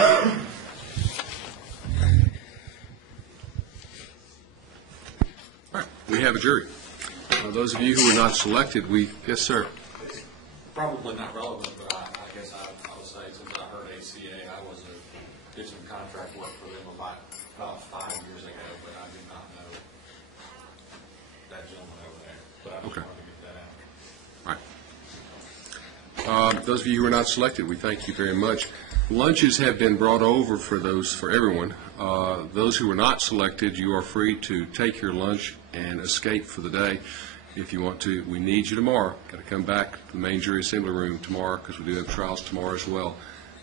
All right, we have a jury. Those of you who were not selected, yes, sir. Probably not relevant, but I guess I will say, since I heard ACA, I did some contract work for them about 5 years ago, but I did not know that gentleman over there. But I just wanted to get that out. All right. Those of you who were not selected, we thank you very much. Lunches have been brought over for everyone. Those who were not selected, you are free to take your lunch and escape for the day. If you want to, we need you tomorrow. Got to come back to the main jury assembly room tomorrow because we do have trials tomorrow as well.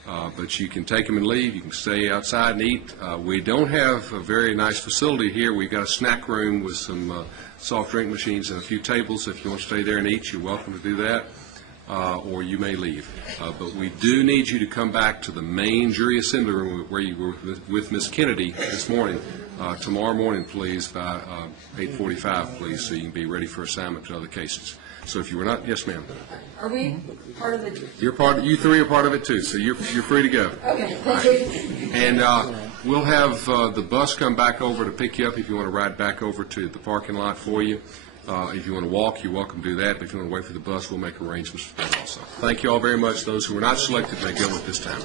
But you can take them and leave. You can stay outside and eat. We don't have a very nice facility here. We've got a snack room with some soft drink machines and a few tables. If you want to stay there and eat, you're welcome to do that, or you may leave. But we do need you to come back to the main jury assembly room where you were with Ms. Kennedy this morning. Tomorrow morning, please, by 8:45, please, so you can be ready for assignment to other cases. So if you were not, yes, ma'am. Are we part of the? You three are part of it too, so you're free to go. Okay, thank you. And we'll have the bus come back over to pick you up if you want to ride back over to the parking lot for you. If you want to walk, you're welcome to do that. But if you want to wait for the bus, we'll make arrangements for that also. Thank you all very much. Those who were not selected may go at this time.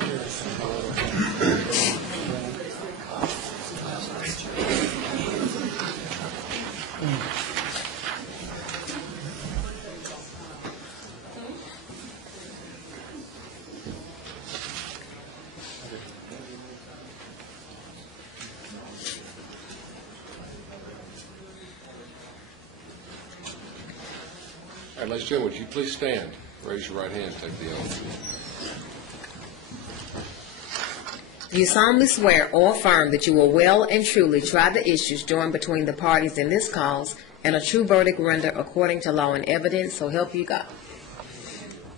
All right, ladies and gentlemen, would you please stand? Raise your right hand and take the oath. Do you solemnly swear or affirm that you will well and truly try the issues joined between the parties in this cause and a true verdict render according to law and evidence, so help you God?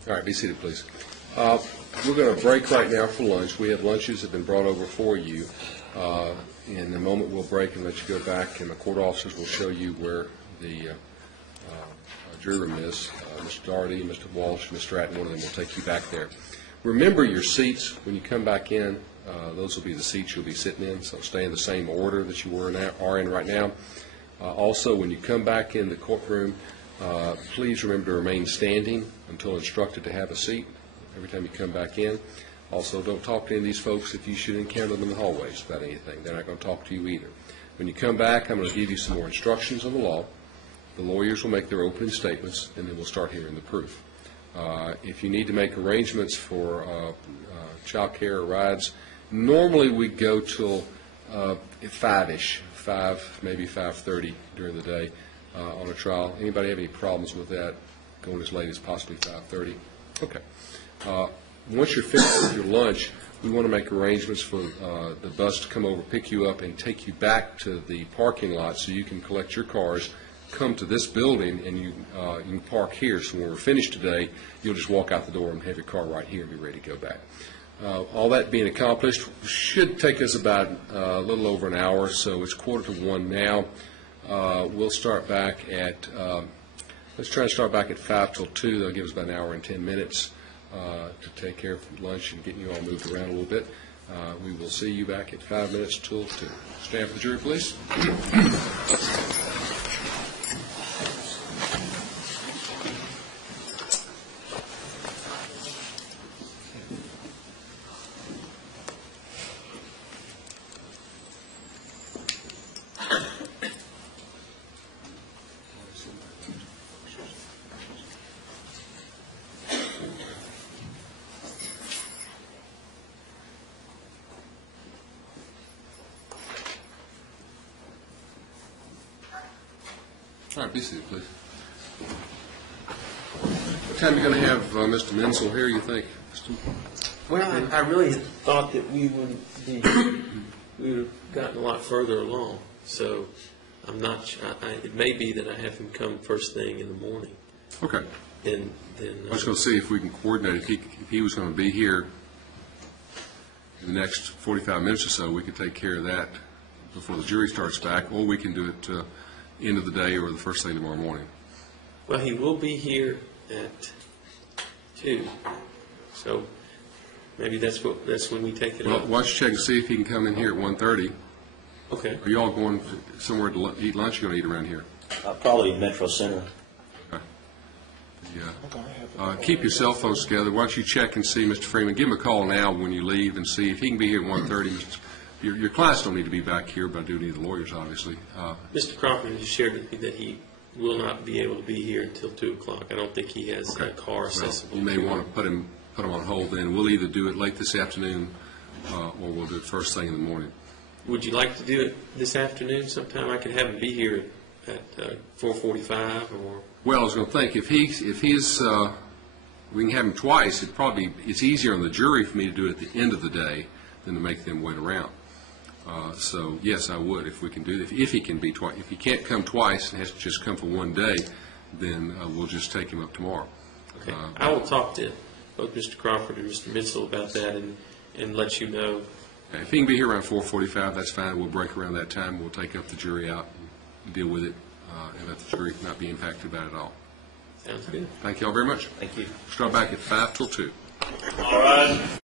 All right, be seated, please. We're going to break right now for lunch. We have lunches that have been brought over for you. In a moment, we'll break and let you go back, and the court officers will show you where the jury room is. Mr. Doherty, Mr. Walsh, Mr. Stratton, one of them will take you back there. Remember your seats when you come back in. Those will be the seats you'll be sitting in, so stay in the same order that you are in right now. Also, when you come back in the courtroom, please remember to remain standing until instructed to have a seat every time you come back in. Also, don't talk to any of these folks if you should encounter them in the hallways about anything. They're not going to talk to you either. When you come back, I'm going to give you some more instructions on the law. The lawyers will make their opening statements, and then we'll start hearing the proof. If you need to make arrangements for child care or rides, normally we go till 5-ish, 5, maybe 5:30 during the day on a trial. Anybody have any problems with that, going as late as possibly 5:30? Okay. Once you're finished with your lunch, we want to make arrangements for the bus to come over, pick you up, and take you back to the parking lot so you can collect your cars, come to this building, and you can park here. So when we're finished today, you'll just walk out the door and have your car right here and be ready to go back. All that being accomplished should take us about a little over an hour, so it's 1:45 now. We'll start back at, let's try to start back at 5 till 2. That'll give us about an hour and 10 minutes to take care of lunch and getting you all moved around a little bit. We will see you back at 5 minutes till 2. Stand for the jury, please. All right, be seated, please. What time are you going to have Mr. Menzel here, you think? Well, I really thought that we would have gotten a lot further along. So I'm not. It may be that I have him come first thing in the morning. Okay. Then I was going to see if we can coordinate. If he was going to be here in the next 45 minutes or so, we could take care of that before the jury starts back, or we can do it end of the day or the first thing tomorrow morning. Well, he will be here at 2. So Maybe that's when we take it Well, up. why don't you check and see if he can come in here at 1:30? Okay. Are you all going somewhere to eat lunch? You're going to eat around here? Probably Metro Center. Yeah. Keep your cell phones together. Why don't you check and see Mr. Freeman? Give him a call now when you leave and see if he can be here at 1:30. Your clients don't need to be back here, but I do need the lawyers, obviously. Mr. Crawford has shared with me that he will not be able to be here until 2 o'clock. I don't think he has a car accessible. Well, you may want to put him on hold then. We'll either do it late this afternoon or we'll do it first thing in the morning. Would you like to do it this afternoon sometime? I could have him be here at 4:45 or... Well, I was going to think, if we can have him twice, it's easier on the jury for me to do it at the end of the day than to make them wait around. So, yes, I would, if we can do that. If he can be twice. If he can't come twice and has to just come for one day, then we'll just take him up tomorrow. Okay. I will talk to both Mr. Crawford and Mr. Mitchell about that and let you know. If he can be here around 4:45, that's fine. We'll break around that time. We'll take up the jury out and deal with it and let the jury not be impacted by it at all. Sounds good. Thank you all very much. Thank you. Start back at 5 till 2. All right.